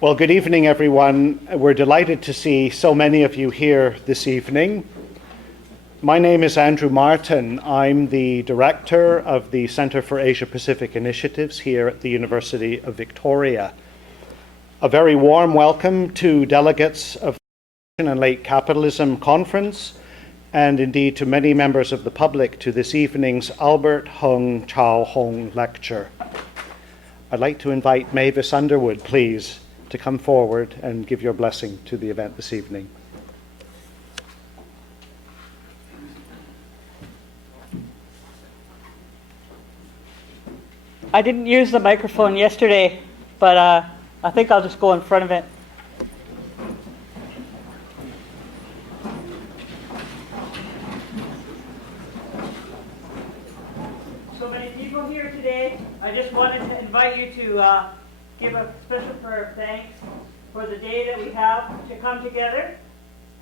Well, good evening, everyone. We're delighted to see so many of you here this evening. My name is Andrew Martin. I'm the director of the Centre for Asia-Pacific Initiatives here at the University of Victoria. A very warm welcome to delegates of the Late Capitalism conference, and indeed to many members of the public to this evening's Albert Hung Chao Hong lecture. I'd like to invite Mavis Underwood, please, to come forward and give your blessing to the event this evening. I didn't use the microphone yesterday, but I think I'll just go in front of it. So many people here today. I just wanted to invite you to give a special prayer of thanks for the day that we have to come together.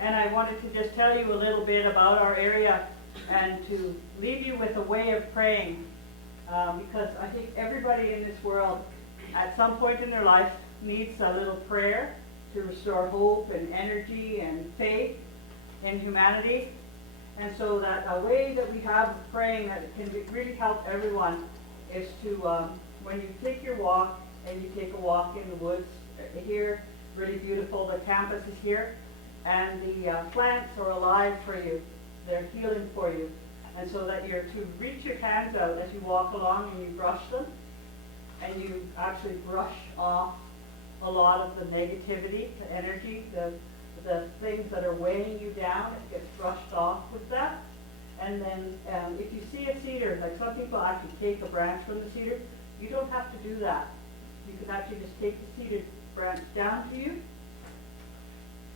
And I wanted to just tell you a little bit about our area and to leave you with a way of praying. Because I think everybody in this world, at some point in their life, needs a little prayer to restore hope and energy and faith in humanity. And so that a way that we have of praying that can really help everyone is to, when you take your walk, and you take a walk in the woods here, really beautiful, the campus is here, and the plants are alive for you, they're healing for you. And so that you're to reach your hands out as you walk along and you brush them, and you actually brush off a lot of the negativity, the energy, the things that are weighing you down. It gets brushed off with that. And then if you see a cedar, like some people actually take a branch from the cedar, you don't have to do that. You can actually just take the cedar branch down to you,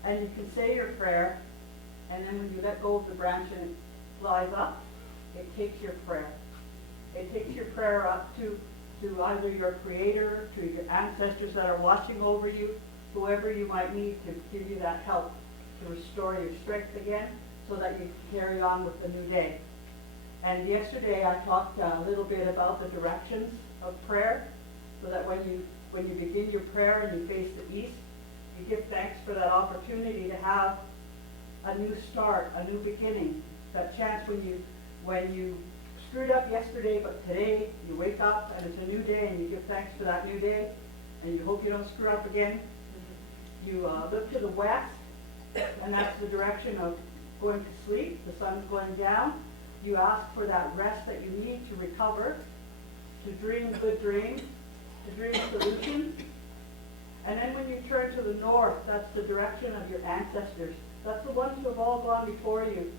and you can say your prayer, and then when you let go of the branch and it flies up, it takes your prayer. It takes your prayer up to either your creator, to your ancestors that are watching over you, whoever you might need to give you that help to restore your strength again so that you can carry on with the new day. And yesterday I talked a little bit about the directions of prayer, so that when you begin your prayer and you face the east, you give thanks for that opportunity to have a new start, a new beginning, that chance when you screwed up yesterday, but today you wake up and it's a new day and you give thanks for that new day and you hope you don't screw up again. You look to the west, and that's the direction of going to sleep. The sun's going down. You ask for that rest that you need to recover, to dream good dreams, to dream solutions. And then when you turn to the north, that's the direction of your ancestors. That's the ones who have all gone before you.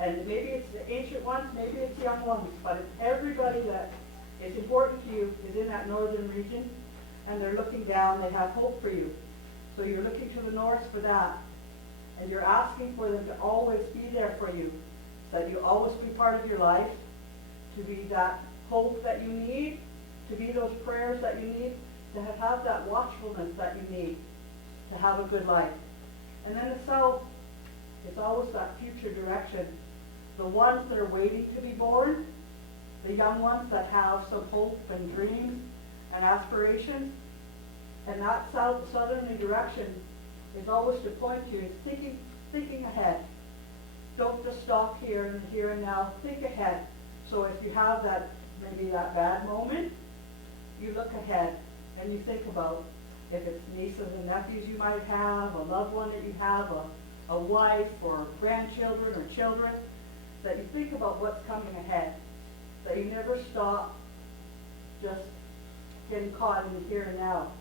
And maybe it's the ancient ones, maybe it's young ones, but it's everybody that is important to you is in that northern region, and they're looking down, they have hope for you. So you're looking to the north for that, and you're asking for them to always be there for you, that you always be part of your life, to be that hope that you need, to be those prayers that you need, to have that watchfulness that you need to have a good life. And then the south, it's always that future direction. The ones that are waiting to be born, the young ones that have some hope and dreams and aspirations, and that southerly direction is always to point you, it's thinking ahead. Don't just stop here and now, think ahead. So if you have that, maybe that bad moment, you look ahead and you think about if it's nieces and nephews you might have, a loved one that you have, a wife or grandchildren or children, that you think about what's coming ahead, that you never stop just getting caught in the here and now.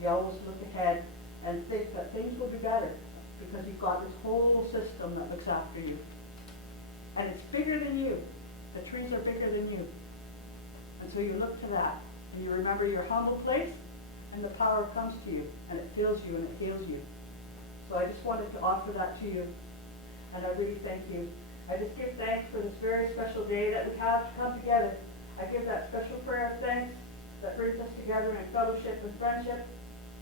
You always look ahead and think that things will be better because you've got this whole system that looks after you. And it's bigger than you. The trees are bigger than you. And so you look to that and you remember your humble place, and the power comes to you and it fills you and it heals you. So I just wanted to offer that to you, and I really thank you. I just give thanks for this very special day that we have to come together. I give that special prayer of thanks that brings us together in fellowship and friendship,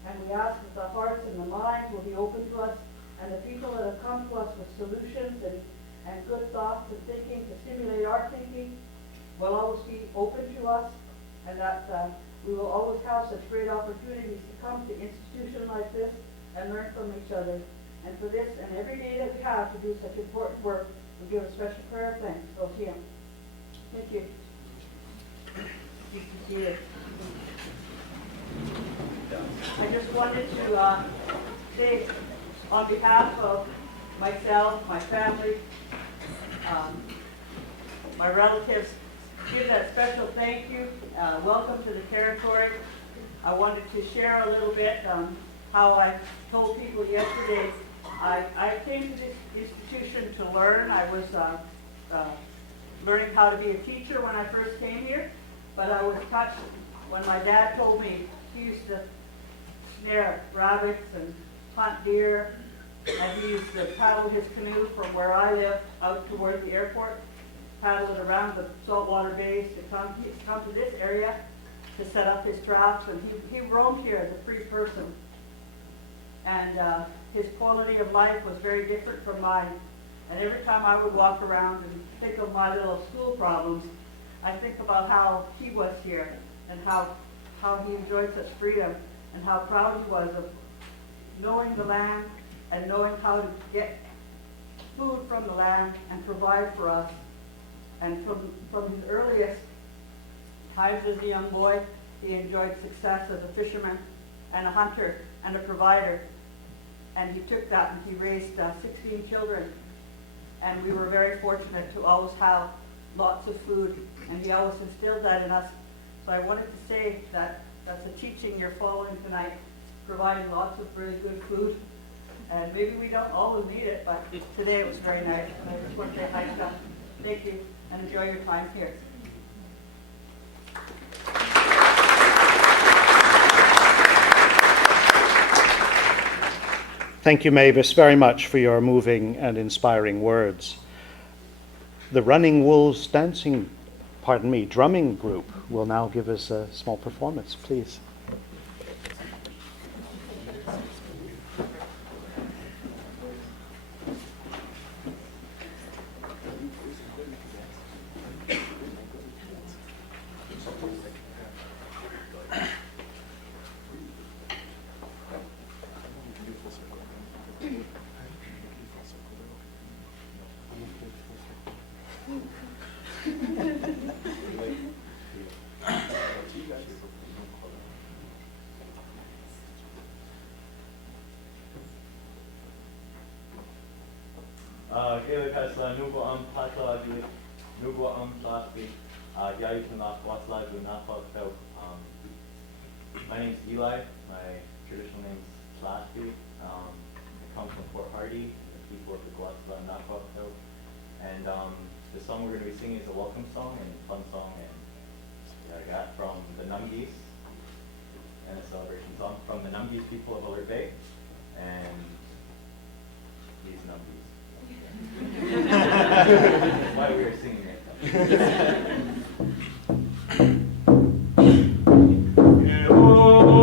and we ask that the hearts and the minds will be open to us, and the people that have come to us with solutions and good thoughts and thinking to stimulate our thinking will always be open to us, and that we will always have such great opportunities to come to institutions like this and learn from each other. And for this and every day that we have to do such important work, we give a special prayer of thanks to him. Thank you. You can see it. I just wanted to say, on behalf of myself, my family, my relatives, give that special thank you. Welcome to the territory. I wanted to share a little bit how I told people yesterday. I came to this institution to learn. I was learning how to be a teacher when I first came here, but I was touched when my dad told me he used to snare rabbits and hunt deer, and he used to paddle his canoe from where I live out toward the airport, paddle it around the saltwater bays to come to this area to set up his traps, and he roamed here as a free person. And his quality of life was very different from mine. And every time I would walk around and think of my little school problems, I think about how he was here and how he enjoyed such freedom and how proud he was of knowing the land and knowing how to get food from the land and provide for us. And from his earliest times as a young boy, he enjoyed success as a fisherman and a hunter and a provider. And he took that and he raised 16 children. And we were very fortunate to always have lots of food. And he always instilled that in us. So I wanted to say that that's a teaching you're following tonight, providing lots of really good food. And maybe we don't always need it, but today it was very nice. And I just want to say hi, stuff. Thank you, and enjoy your time here. Thank you, Mavis, very much for your moving and inspiring words. The Running Wolves drumming group will now give us a small performance, please. My name's Eli. My traditional name is Plasty. I come from Fort Hardy, the people of the Kwakwaka'wakw. And the song we're going to be singing is a welcome song and a fun song, and I got from the Nungis, and a celebration song from the Nungis people of Alert Bay, and these Nungis. That's why we were singing it. Oh,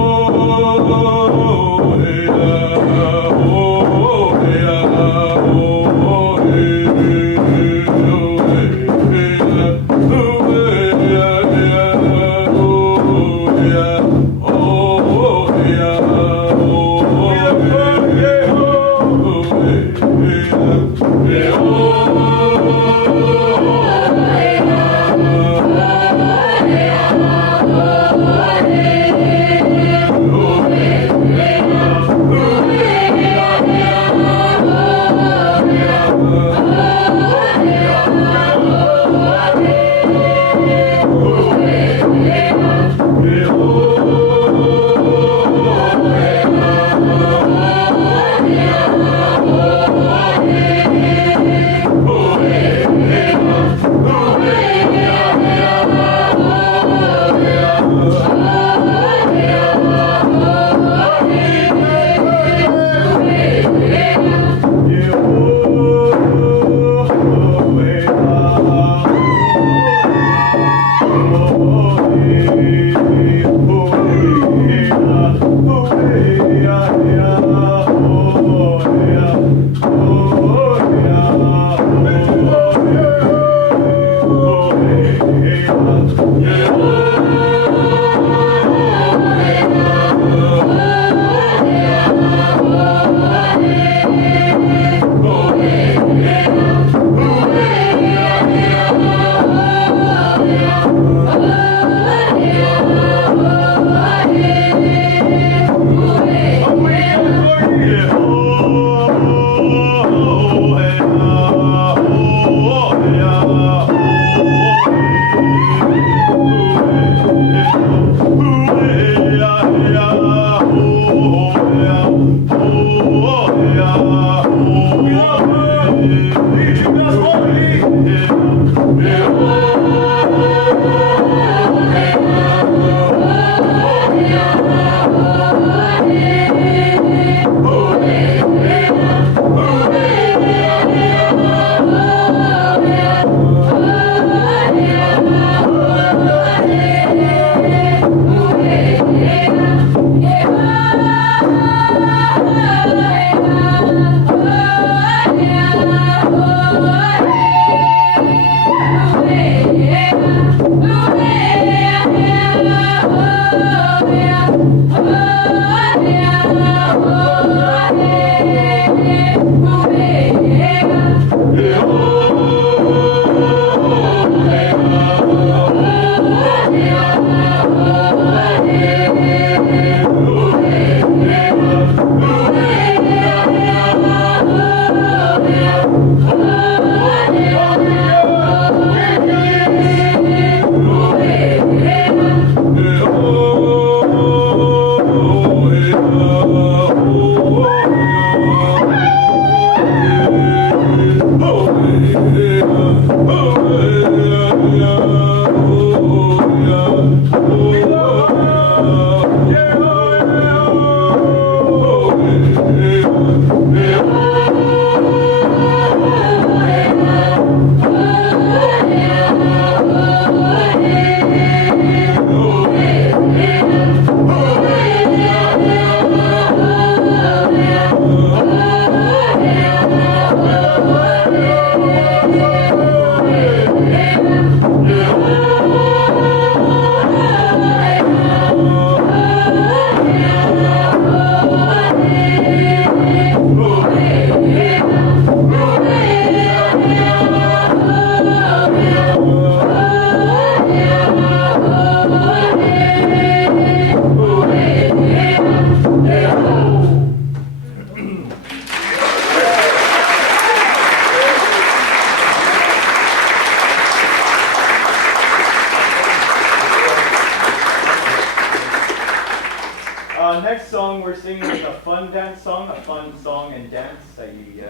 Next song we're singing is a fun dance song, a fun song and dance that you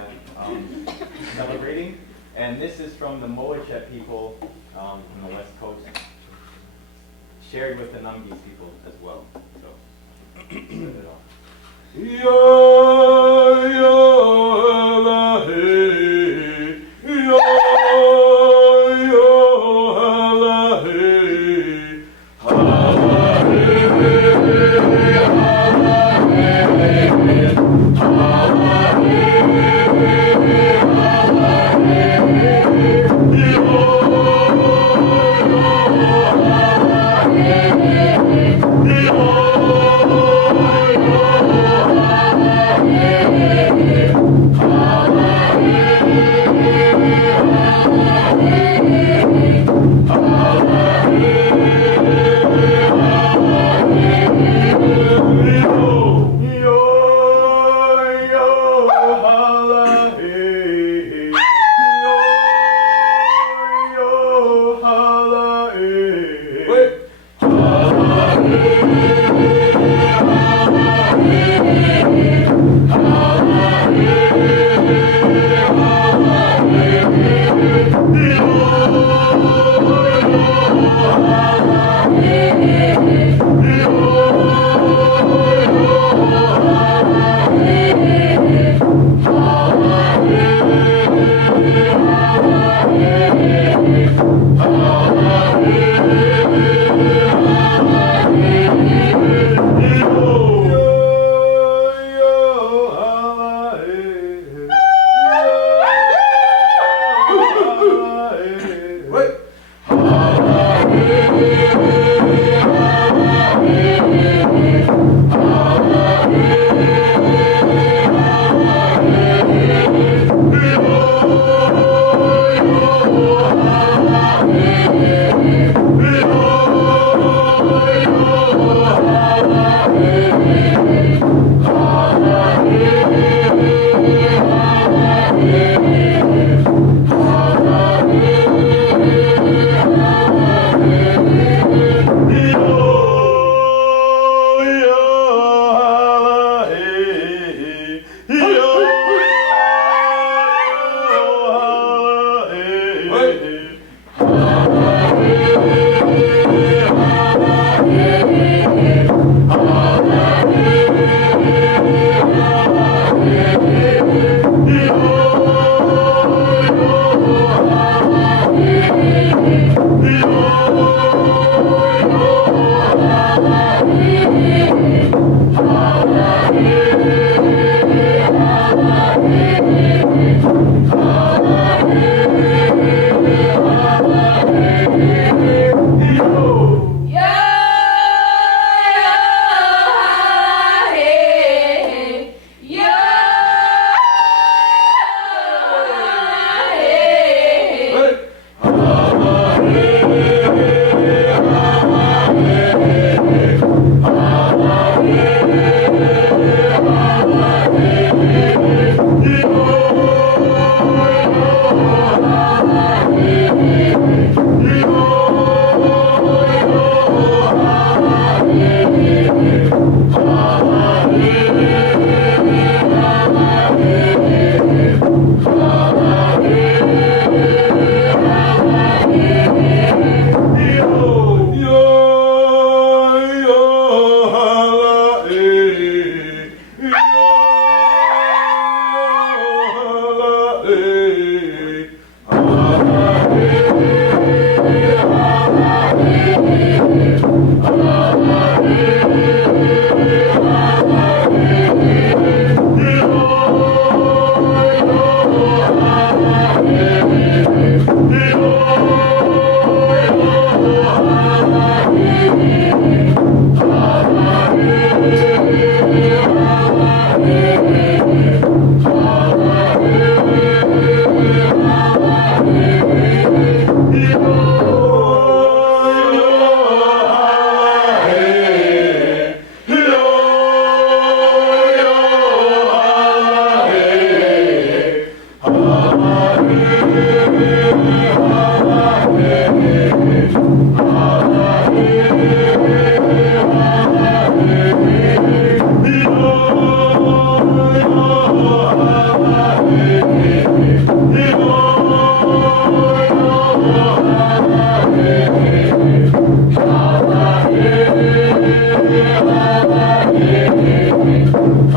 celebrating. And this is from the Moachet people from the West Coast, shared with the Nungis people as well. So, set it off. The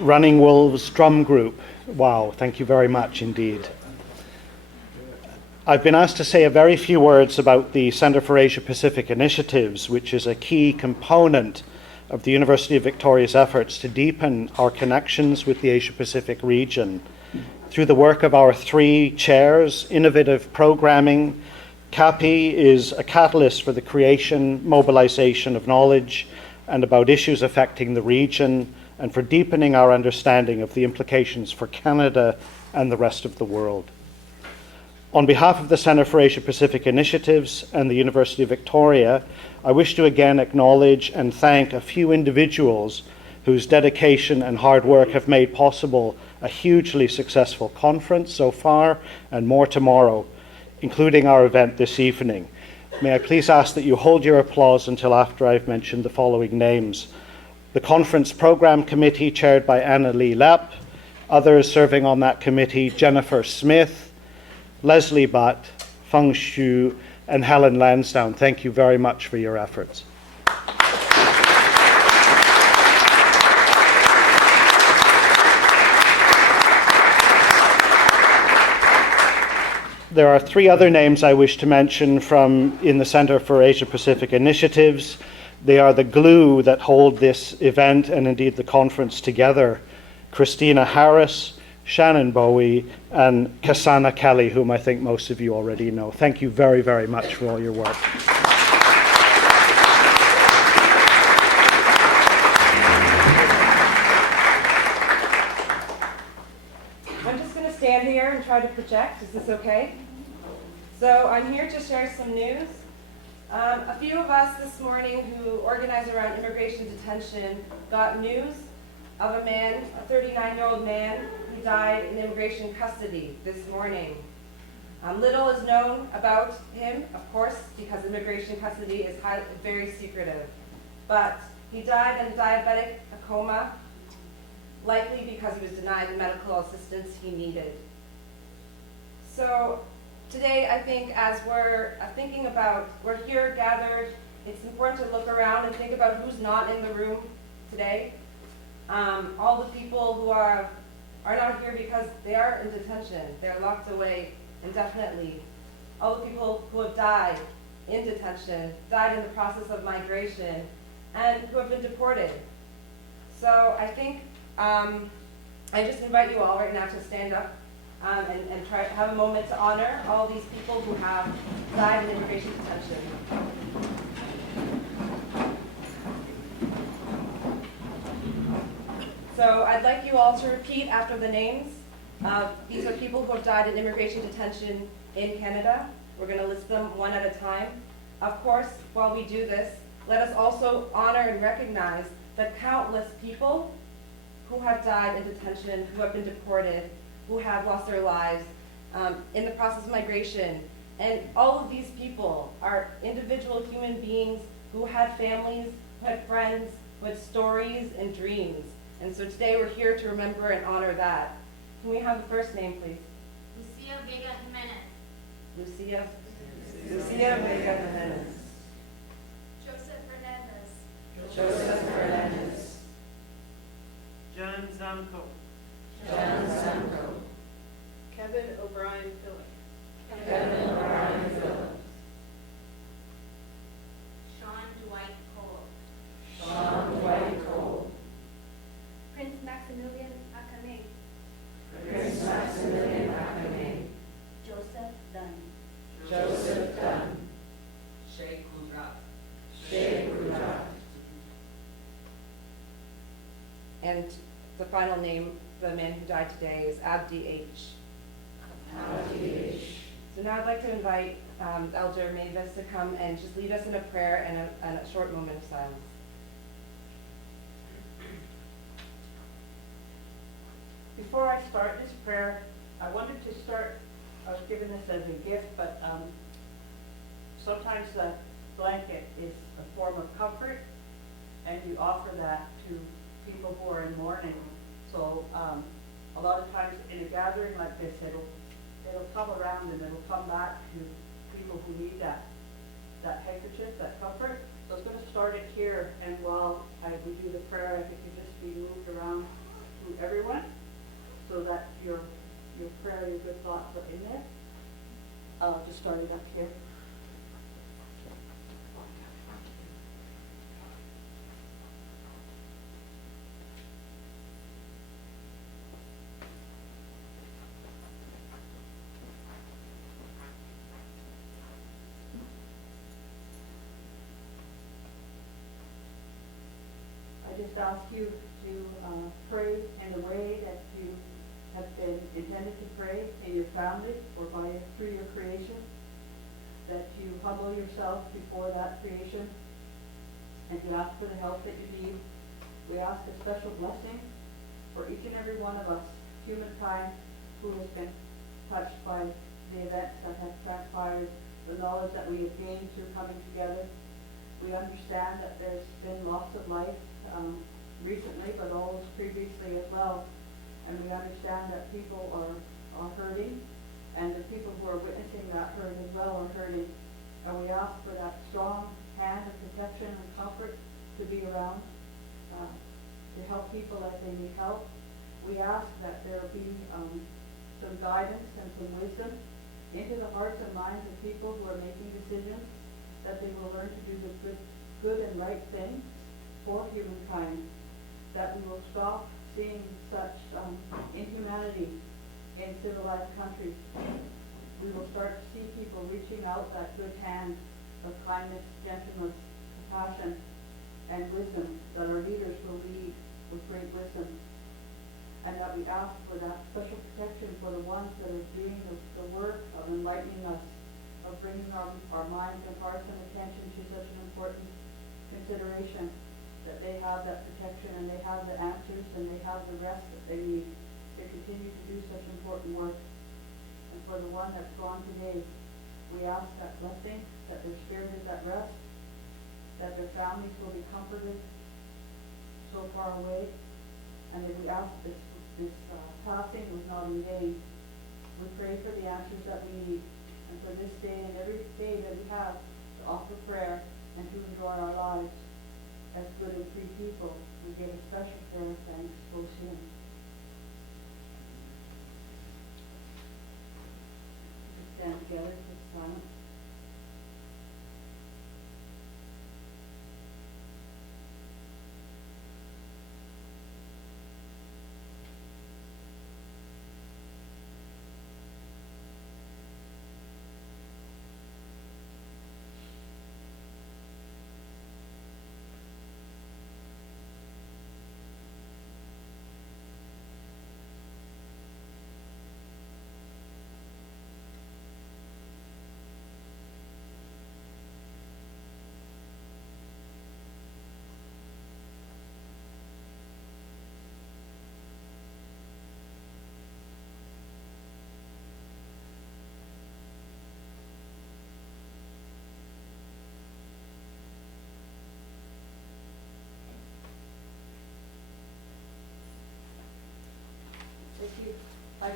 Running Wolves Drum Group. Wow, thank you very much indeed. I've been asked to say a very few words about the Centre for Asia Pacific Initiatives, which is a key component of the University of Victoria's efforts to deepen our connections with the Asia Pacific region. Through the work of our 3 chairs, innovative programming, CAPI is a catalyst for the creation, mobilization of knowledge and about issues affecting the region, and for deepening our understanding of the implications for Canada and the rest of the world. On behalf of the Centre for Asia Pacific Initiatives and the University of Victoria, I wish to again acknowledge and thank a few individuals whose dedication and hard work have made possible a hugely successful conference so far and more tomorrow, including our event this evening. May I please ask that you hold your applause until after I've mentioned the following names. The Conference Programme Committee, chaired by Anna Lee Lepp. Others serving on that committee, Jennifer Smith, Leslie Butt, Feng Xu, and Helen Lansdowne. Thank you very much for your efforts. There are 3 other names I wish to mention from in the Centre for Asia Pacific Initiatives. They are the glue that hold this event and indeed the conference together. Christina Harris, Shannon Bowie, and Kasana Kelly, whom I think most of you already know. Thank you very, very much for all your work. I'm just going to stand here and try to project. Is this okay? So I'm here to share some news. A few of us this morning who organize around immigration detention got news of a man, a 39-year-old man, who died in immigration custody this morning. Little is known about him, of course, because immigration custody is very secretive. But he died in diabetic coma, likely because he was denied the medical assistance he needed. So today, I think as we're thinking about, we're here gathered, it's important to look around and think about who's not in the room today. All the people who are not here because they are in detention. They're locked away indefinitely. All the people who have died in detention, died in the process of migration, and who have been deported. So I think I just invite you all right now to stand up and try to have a moment to honor all these people who have died in immigration detention. So I'd like you all to repeat after the names. These are people who have died in immigration detention in Canada. We're going to list them one at a time. Of course, while we do this, let us also honor and recognize the countless people who have died in detention, who have been deported, who have lost their lives in the process of migration. And all of these people are individual human beings who had families, who had friends, who had stories and dreams. And so today we're here to remember and honor that. Can we have the first name, please? Lucia Vega Jimenez. Lucia Vega Jimenez. Joseph Fernandez. John Zamko. Kevin O'Brien Phillips. Sean Dwight Cole. Prince Maximilian Akane. Joseph Dunn. Sheikh Kudrat. And the final name, the man who died today, is Abdi H. So now I'd like to invite Elder Mavis to come and just lead us in a prayer and a short moment of silence. Before I start this prayer, I wanted to start I was given this as a gift, but sometimes the blanket is a form of comfort, and you offer that to people who are in mourning. So a lot of times in a gathering like this, it'll come around and it'll come back to people who need that handkerchief, that comfort. So I was going to start it here, and while we do the prayer, I think it just be moved around to everyone, so that your prayer, your good thoughts are in there. I'll just start it up here. I just ask you to pray in the way that you have been intended to pray in your family or through your creation, that you humble yourself before that creation and you ask for the help that you need. We ask a special blessing for each and every one of us, humankind, who has been touched by the events that have transpired, the knowledge that we have gained through coming together. We understand that there's been loss of life recently, but always previously as well. And we understand that people are hurting, and the people who are witnessing that hurt as well are hurting. And we ask for that strong hand of protection and comfort to be around, to help people as they need help. We ask that there be some guidance and some wisdom into the hearts and minds of people who are making decisions, that they will learn to do the good and right thing for humankind, that we will stop seeing such inhumanity in civilized countries. We will start to see people reaching out that good hand of kindness, gentleness, compassion, and wisdom, that our leaders will lead with great wisdom, and that we ask for that special protection for the ones that are doing the work of enlightening us, of bringing our minds and hearts and attention to such an important consideration, that they have that protection and they have the answers and they have the rest that they need to continue to do such important work. And for the one that's gone today, we ask that blessing, that their spirit is at rest, that their families will be comforted so far away, and that we ask this passing was not in vain. We pray for the answers that we need, and for this day and every day that we have to offer prayer and to enjoy our lives as good and free people. We give a special prayer of thanks for him. Stand together, just silent. Thank you. Bye.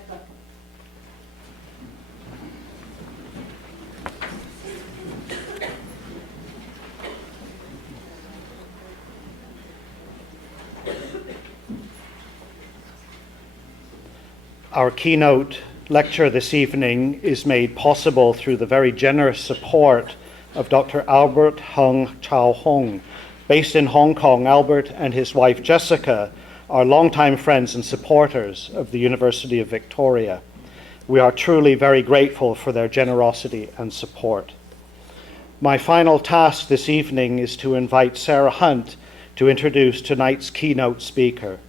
Our keynote lecture this evening is made possible through the very generous support of Dr. Albert Hung Chao Hong. Based in Hong Kong, Albert and his wife Jessica are longtime friends and supporters of the University of Victoria. We are truly very grateful for their generosity and support. My final task this evening is to invite Sarah Hunt to introduce tonight's keynote speaker.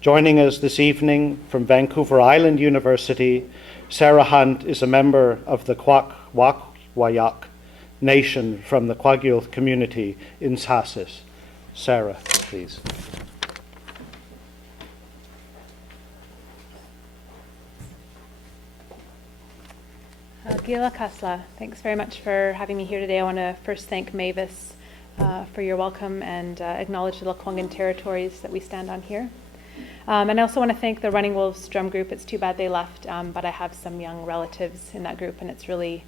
Joining us this evening from Vancouver Island University, Sarah Hunt is a member of the Kwakwaka'wakw Nation from the Kwagiulth community in Tsaxis. Sarah, please. Gila Kasla, thanks very much for having me here today. I want to first thank Mavis for your welcome and acknowledge the Lekwungen territories that we stand on here. And I also want to thank the Running Wolves drum group. It's too bad they left, but I have some young relatives in that group, and it's really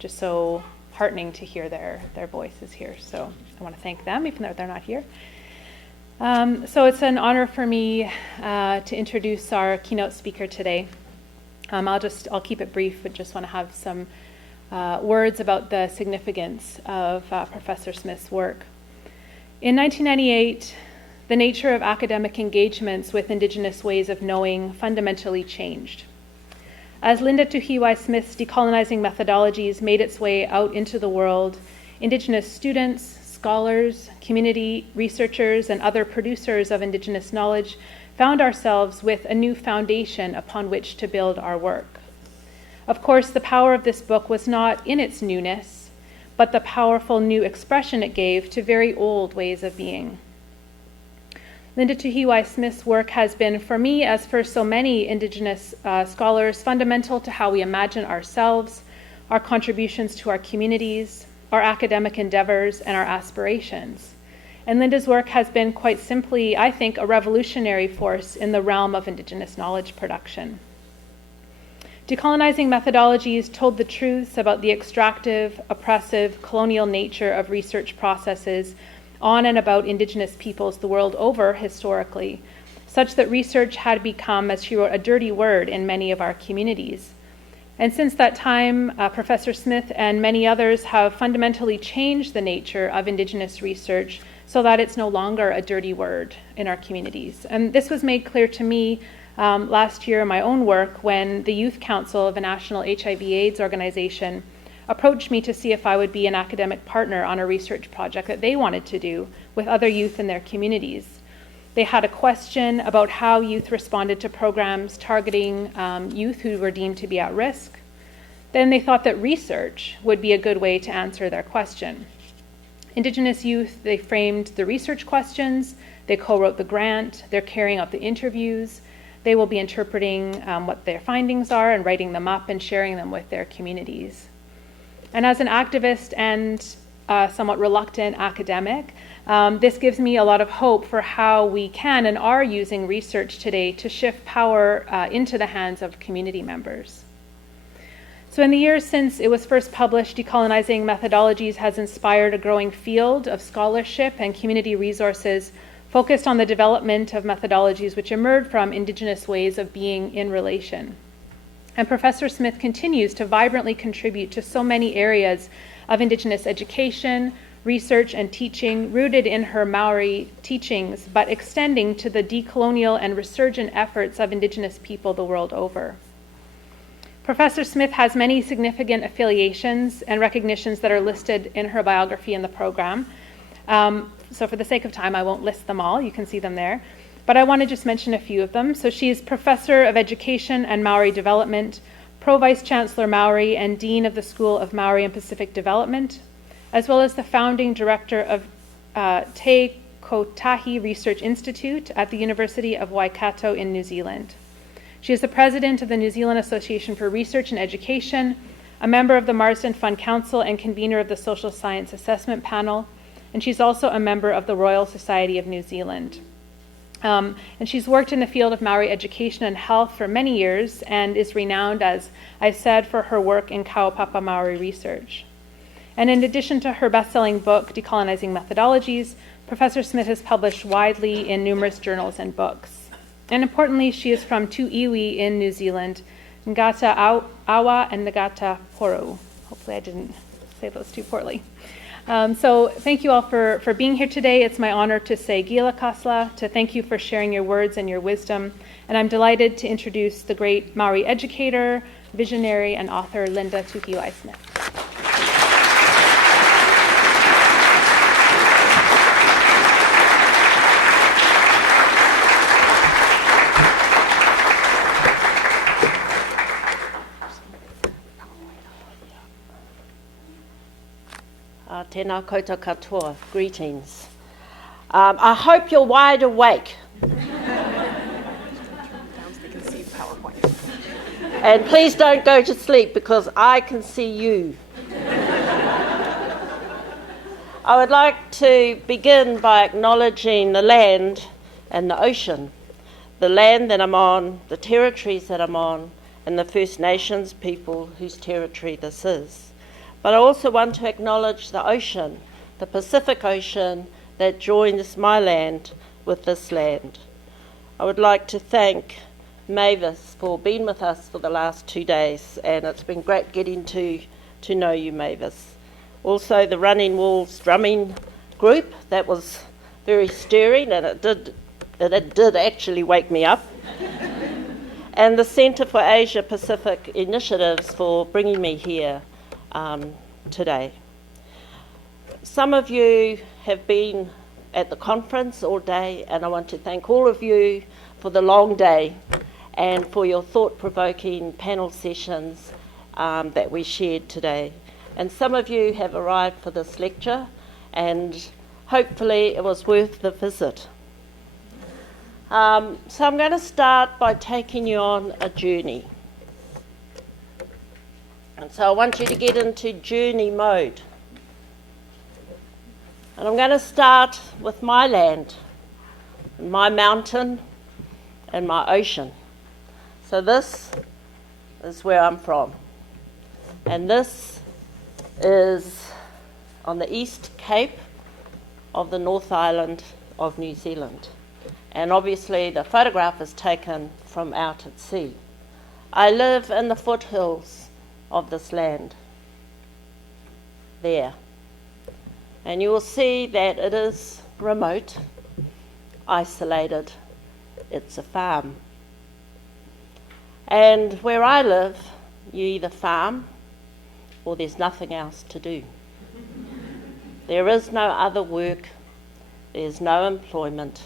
just so heartening to hear their voices here. So I want to thank them, even though they're not here. So it's an honor for me to introduce our keynote speaker today. I'll keep it brief, but just want to have some words about the significance of Professor Smith's work. In 1998, the nature of academic engagements with Indigenous ways of knowing fundamentally changed. As Linda Tuhiwai Smith's decolonizing methodologies made its way out into the world, Indigenous students, scholars, community researchers, and other producers of Indigenous knowledge found ourselves with a new foundation upon which to build our work. Of course, the power of this book was not in its newness, but the powerful new expression it gave to very old ways of being. Linda Tuhiwai Smith's work has been, for me, as for so many Indigenous scholars, fundamental to how we imagine ourselves, our contributions to our communities, our academic endeavors, and our aspirations. And Linda's work has been quite simply, I think, a revolutionary force in the realm of Indigenous knowledge production. Decolonizing methodologies told the truths about the extractive, oppressive, colonial nature of research processes on and about Indigenous peoples the world over historically, such that research had become, as she wrote, a dirty word in many of our communities. And since that time, Professor Smith and many others have fundamentally changed the nature of Indigenous research so that it's no longer a dirty word in our communities. And this was made clear to me last year in my own work when the Youth Council of a national HIV/AIDS organization approached me to see if I would be an academic partner on a research project that they wanted to do with other youth in their communities. They had a question about how youth responded to programs targeting youth who were deemed to be at risk. Then they thought that research would be a good way to answer their question. Indigenous youth, they framed the research questions, they co-wrote the grant, they're carrying out the interviews, they will be interpreting what their findings are and writing them up and sharing them with their communities. And as an activist and somewhat reluctant academic, this gives me a lot of hope for how we can and are using research today to shift power into the hands of community members. So in the years since it was first published, Decolonizing Methodologies has inspired a growing field of scholarship and community resources focused on the development of methodologies which emerged from Indigenous ways of being in relation. And Professor Smith continues to vibrantly contribute to so many areas of Indigenous education, research, and teaching rooted in her Maori teachings, but extending to the decolonial and resurgent efforts of Indigenous people the world over. Professor Smith has many significant affiliations and recognitions that are listed in her biography in the program. So for the sake of time, I won't list them all. You can see them there. But I want to just mention a few of them. So she is Professor of Education and Maori Development, Pro-Vice Chancellor Maori, and Dean of the School of Maori and Pacific Development, as well as the founding director of Te Kotahi Research Institute at the University of Waikato in New Zealand. She is the president of the New Zealand Association for Research and Education, a member of the Marsden Fund Council, and convener of the Social Science Assessment Panel, and she's also a member of the Royal Society of New Zealand. And she's worked in the field of Maori education and health for many years and is renowned, as I said, for her work in kaupapa Maori research. And in addition to her best-selling book, Decolonizing Methodologies, Professor Smith has published widely in numerous journals and books. And importantly, she is from Tuhiwai in New Zealand, Ngata Awa and Ngata Poro. Hopefully I didn't say those too poorly. So thank you all for being here today. It's my honor to say Gila Kasla, to thank you for sharing your words and your wisdom. And I'm delighted to introduce the great Maori educator, visionary, and author Linda Tuhiwai Smith. Tēnā koutou katoa, greetings. I hope you're wide awake. And please don't go to sleep because I can see you. I would like to begin by acknowledging the land and the ocean, the land that I'm on, the territories that I'm on, and the First Nations people whose territory this is. But I also want to acknowledge the ocean, the Pacific Ocean that joins my land with this land. I would like to thank Mavis for being with us for the last 2 days, and it's been great getting to know you, Mavis. Also the Running Walls drumming group, that was very stirring, and it did actually wake me up. And the Centre for Asia Pacific Initiatives for bringing me here today. Some of you have been at the conference all day, and I want to thank all of you for the long day and for your thought-provoking panel sessions that we shared today. And some of you have arrived for this lecture, and hopefully it was worth the visit. So I'm going to start by taking you on a journey. And so I want you to get into journey mode. And I'm going to start with my land, my mountain, and my ocean. So this is where I'm from. And this is on the East Cape of the North Island of New Zealand. And obviously the photograph is taken from out at sea. I live in the foothills of this land, there. And you will see that it is remote, isolated. It's a farm. And where I live, you either farm or there's nothing else to do. There is no other work, there's no employment.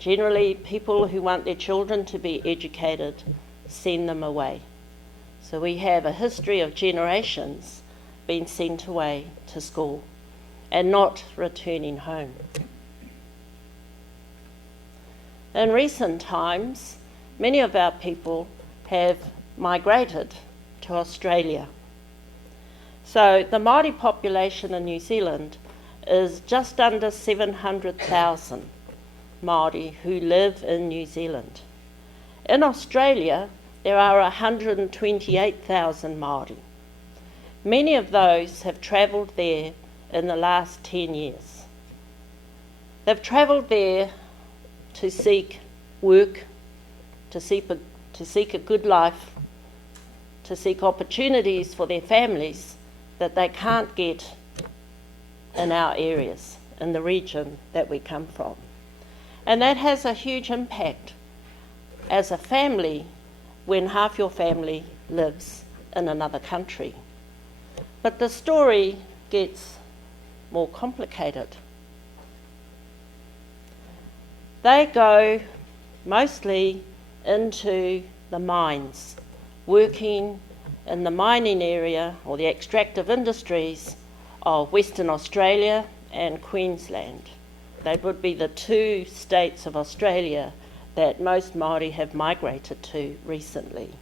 Generally, people who want their children to be educated send them away. So we have a history of generations being sent away to school and not returning home. In recent times, many of our people have migrated to Australia. So the Māori population in New Zealand is just under 700,000 Māori who live in New Zealand. In Australia, there are 128,000 Māori. Many of those have travelled there in the last 10 years. They've travelled there to seek work, to seek a good life, to seek opportunities for their families that they can't get in our areas, in the region that we come from. And that has a huge impact as a family when half your family lives in another country. But the story gets more complicated. They go mostly into the mines, working in the mining area or the extractive industries of Western Australia and Queensland. They would be the two states of Australia that most Māori have migrated to recently.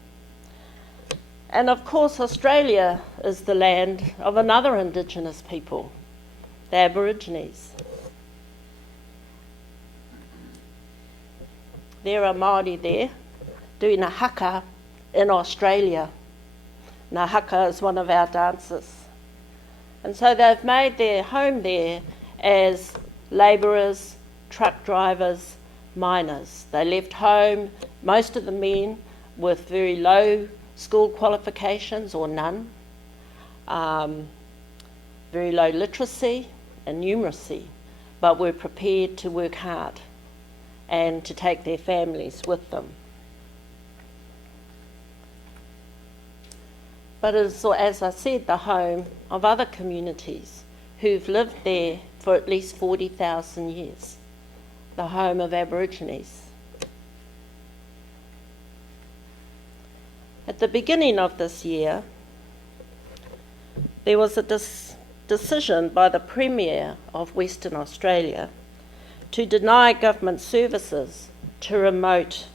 And of course, Australia is the land of another Indigenous people, the Aborigines. There are Māori there doing a haka in Australia. Now, haka is one of our dances. And so they've made their home there as labourers, truck drivers, miners. They left home, most of the men with very low school qualifications or none, very low literacy and numeracy, but were prepared to work hard and to take their families with them. But it is, as I said, the home of other communities who've lived there for at least 40,000 years, the home of Aborigines. At the beginning of this year, there was a decision by the Premier of Western Australia to deny government services to remote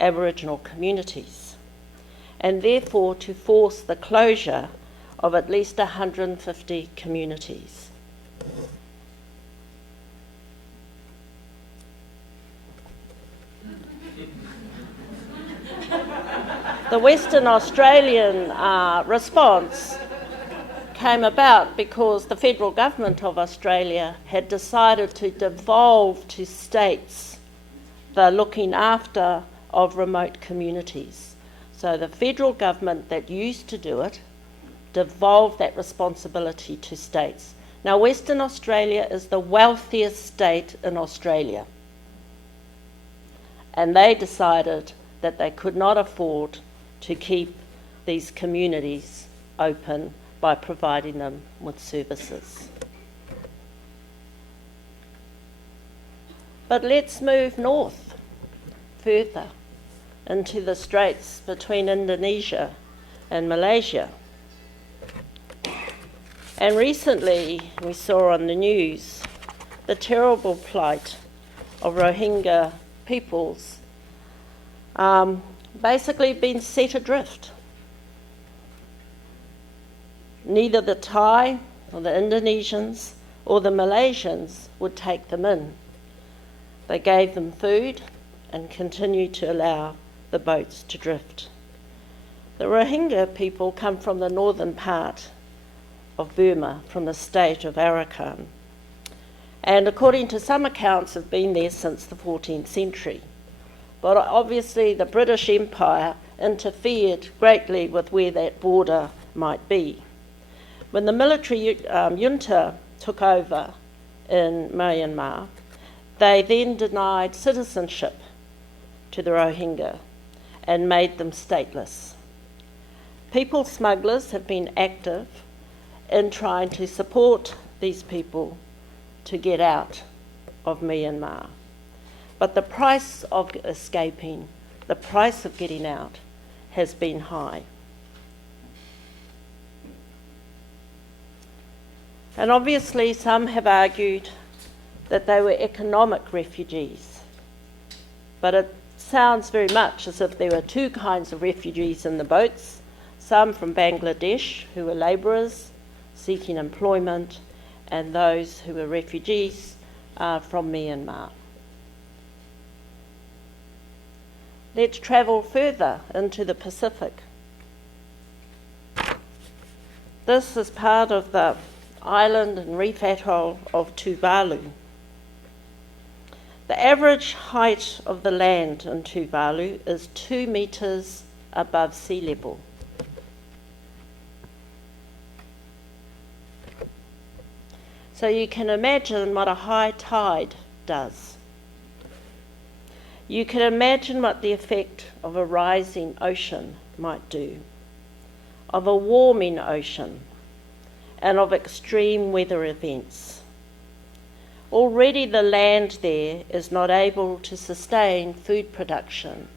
Aboriginal communities. and therefore to force the closure of at least 150 communities. The Western Australian response came about because the federal government of Australia had decided to devolve to states the looking after of remote communities. So the federal government that used to do it devolved that responsibility to states. Now, Western Australia is the wealthiest state in Australia, and they decided that they could not afford to keep these communities open by providing them with services. But let's move north, further, into the straits between Indonesia and Malaysia. And recently we saw on the news the terrible plight of Rohingya peoples basically been set adrift. Neither the Thai or the Indonesians or the Malaysians would take them in. They gave them food and continued to allow the boats to drift. The Rohingya people come from the northern part of Burma, from the state of Arakan, and according to some accounts have been there since the 14th century. But obviously the British Empire interfered greatly with where that border might be. When the military junta took over in Myanmar, they then denied citizenship to the Rohingya and made them stateless. People smugglers have been active in trying to support these people to get out of Myanmar. But the price of escaping, the price of getting out, has been high. And obviously some have argued that they were economic refugees. But it sounds very much as if there were two kinds of refugees in the boats, some from Bangladesh who were labourers seeking employment, and those who were refugees from Myanmar. Let's travel further into the Pacific. This is part of the island and reef atoll of Tuvalu. The average height of the land in Tuvalu is 2 metres above sea level. So you can imagine what a high tide does. You can imagine what the effect of a rising ocean might do, of a warming ocean, and of extreme weather events. Already the land there is not able to sustain food production.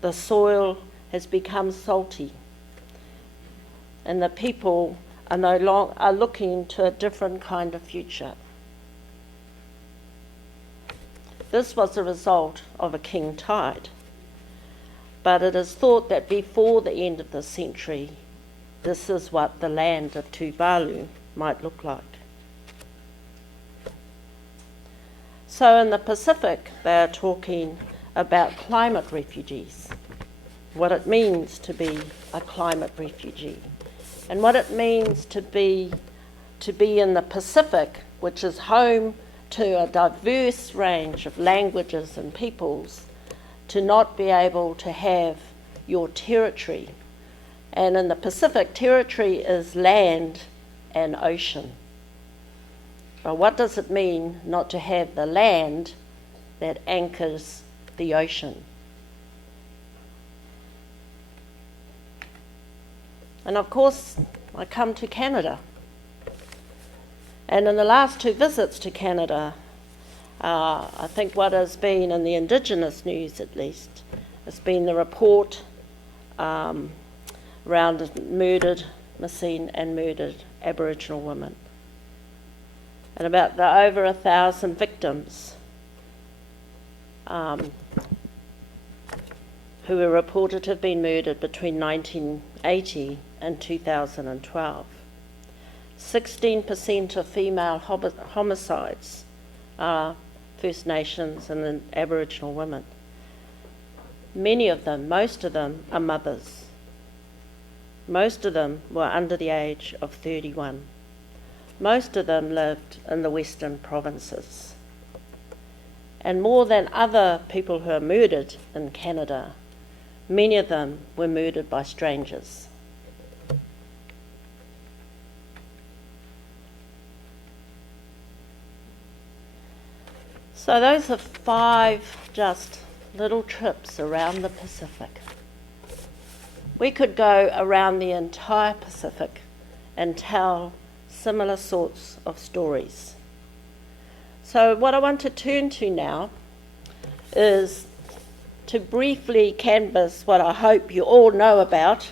The soil has become salty, and the people are looking to a different kind of future. This was a result of a king tide, but it is thought that before the end of the century, this is what the land of Tuvalu might look like. So in the Pacific, they are talking about climate refugees, what it means to be a climate refugee, and what it means to be in the Pacific, which is home to a diverse range of languages and peoples, to not be able to have your territory. And in the Pacific, territory is land and ocean. But what does it mean not to have the land that anchors the ocean? And of course, I come to Canada. And in the last 2 visits to Canada, I think what has been in the Indigenous news at least, has been the report around missing and murdered Aboriginal women. And about the over 1,000 victims who were reported to have been murdered between 1980 and 2012. 16% of female homicides are First Nations and Aboriginal women. Many of them, most of them, are mothers. Most of them were under the age of 31. Most of them lived in the Western provinces. And more than other people who are murdered in Canada, many of them were murdered by strangers. So those are 5 just little trips around the Pacific. We could go around the entire Pacific and tell similar sorts of stories. So what I want to turn to now is to briefly canvass what I hope you all know about,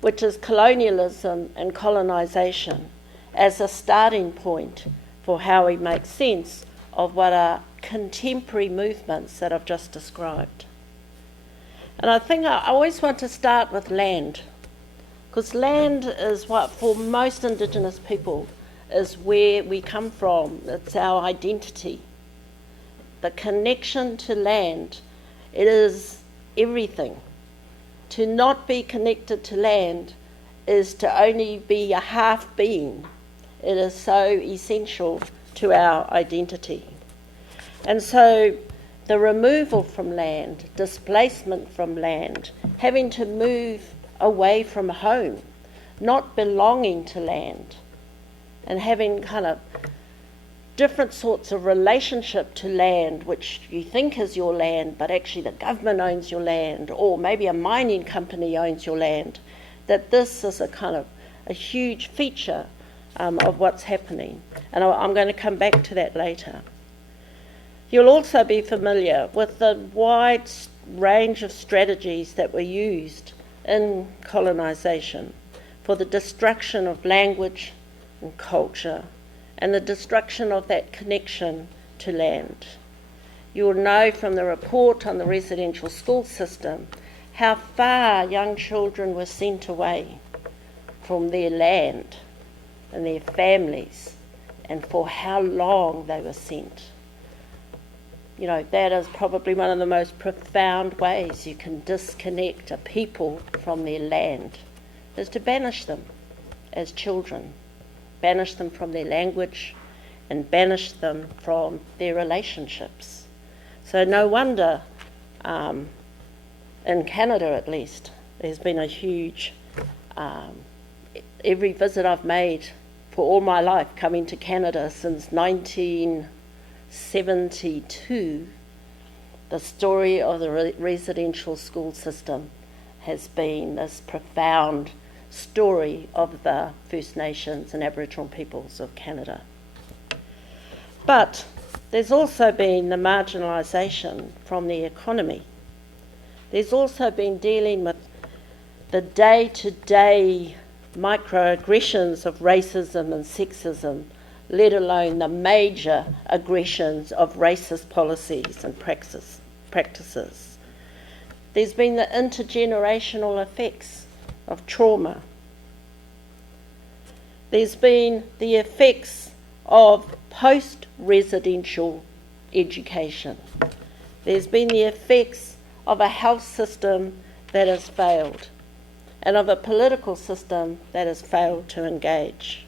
which is colonialism and colonisation as a starting point for how we make sense of what are contemporary movements that I've just described. And I think I always want to start with land, because land is what, for most Indigenous people, is where we come from. It's our identity. The connection to land, it is everything. To not be connected to land is to only be a half being. It is so essential to our identity. And so the removal from land, displacement from land, having to move away from home, not belonging to land, and having kind of different sorts of relationship to land, which you think is your land, but actually the government owns your land, or maybe a mining company owns your land, that this is a kind of a huge feature of what's happening. And I'm going to come back to that later. You'll also be familiar with the wide range of strategies that were used in colonisation for the destruction of language and culture and the destruction of that connection to land. You'll know from the report on the residential school system how far young children were sent away from their land and their families, and for how long they were sent. You know, that is probably one of the most profound ways you can disconnect a people from their land, is to banish them as children, banish them from their language, and banish them from their relationships. So no wonder, in Canada at least, there's been a huge, every visit I've made for all my life coming to Canada since 1972, the story of the residential school system has been this profound story of the First Nations and Aboriginal peoples of Canada. But there's also been the marginalisation from the economy. There's also been dealing with the day-to-day microaggressions of racism and sexism, let alone the major aggressions of racist policies and practices. There's been the intergenerational effects of trauma. There's been the effects of post-residential education. There's been the effects of a health system that has failed, and of a political system that has failed to engage.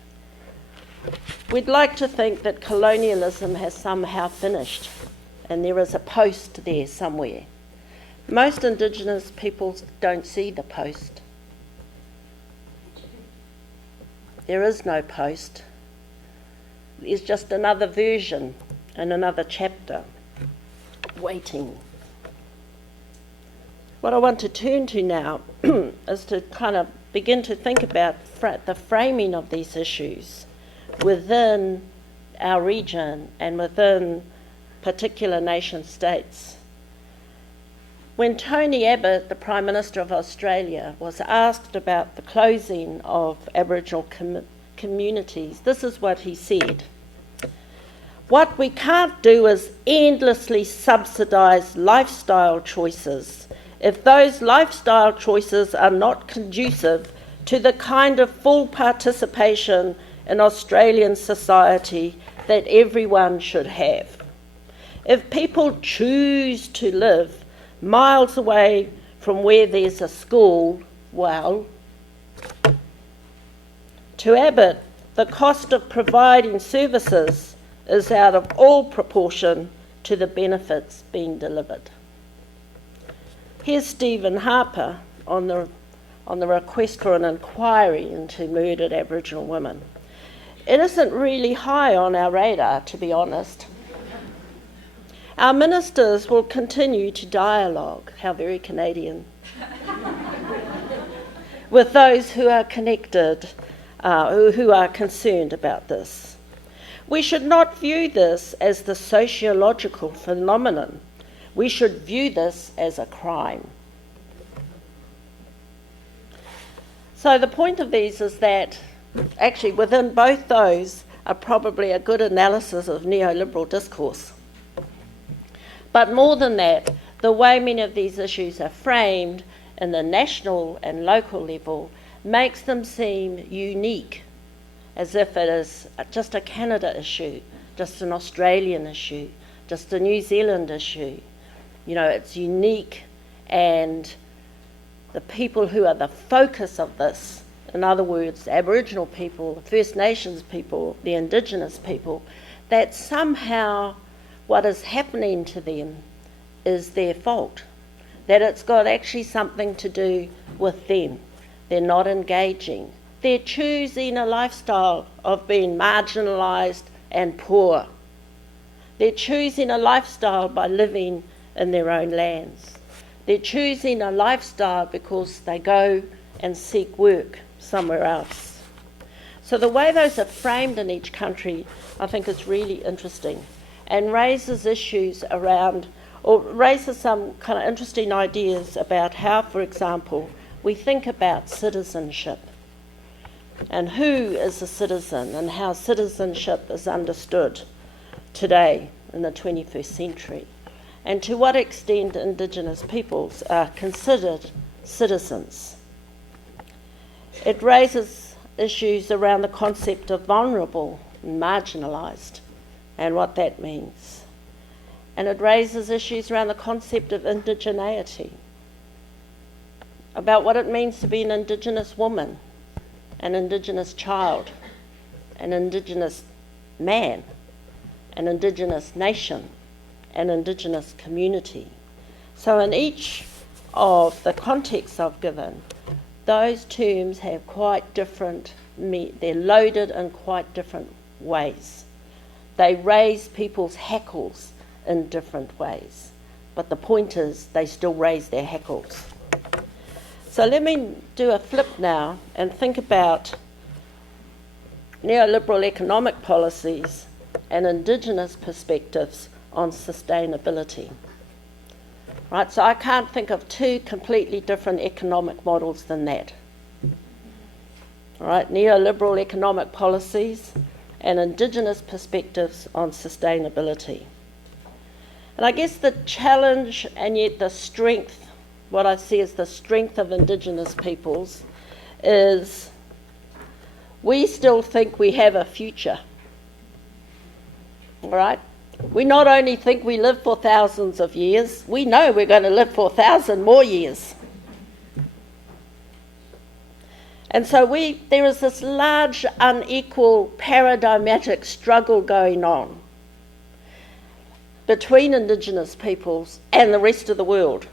We'd like to think that colonialism has somehow finished, and there is a post there somewhere. Most Indigenous peoples don't see the post. There is no post. There's just another version and another chapter waiting. What I want to turn to now is to kind of begin to think about the framing of these issues within our region and within particular nation states. When Tony Abbott, the Prime Minister of Australia, was asked about the closing of Aboriginal communities, this is what he said. What we can't do is endlessly subsidise lifestyle choices if those lifestyle choices are not conducive to the kind of full participation in Australian society that everyone should have. If people choose to live miles away from where there's a school, well, to Abbott, the cost of providing services is out of all proportion to the benefits being delivered. Here's Stephen Harper on the request for an inquiry into murdered Aboriginal women. It isn't really high on our radar, to be honest. Our ministers will continue to dialogue, how very Canadian, with those who are connected, who are concerned about this. We should not view this as the sociological phenomenon. We should view this as a crime. So the point of these is that actually within both those are probably a good analysis of neoliberal discourse. But more than that, the way many of these issues are framed in the national and local level makes them seem unique, as if it is just a Canada issue, just an Australian issue, just a New Zealand issue. You know, it's unique, and the people who are the focus of this, in other words, Aboriginal people, First Nations people, the Indigenous people, that somehow what is happening to them is their fault, that it's got actually something to do with them. They're not engaging. They're choosing a lifestyle of being marginalised and poor. They're choosing a lifestyle by living in their own lands. They're choosing a lifestyle because they go and seek work somewhere else. So the way those are framed in each country, I think, is really interesting and raises issues around, or raises some kind of interesting ideas about how, for example, we think about citizenship and who is a citizen and how citizenship is understood today in the 21st century, and to what extent Indigenous peoples are considered citizens. It raises issues around the concept of vulnerable and marginalised and what that means. And it raises issues around the concept of indigeneity, about what it means to be an Indigenous woman, an Indigenous child, an Indigenous man, an Indigenous nation, an Indigenous community. So in each of the contexts I've given, those terms have quite different, they're loaded in quite different ways. They raise people's hackles in different ways. But the point is, they still raise their hackles. So let me do a flip now and think about neoliberal economic policies and Indigenous perspectives on sustainability. Right, so I can't think of two completely different economic models than that. All right, neoliberal economic policies and Indigenous perspectives on sustainability. And I guess the challenge and yet the strength, what I see as the strength of Indigenous peoples, is we still think we have a future. All right? We not only think we live for thousands of years, we know we're going to live for 1,000 more years. And so there is this large, unequal, paradigmatic struggle going on between Indigenous peoples and the rest of the world.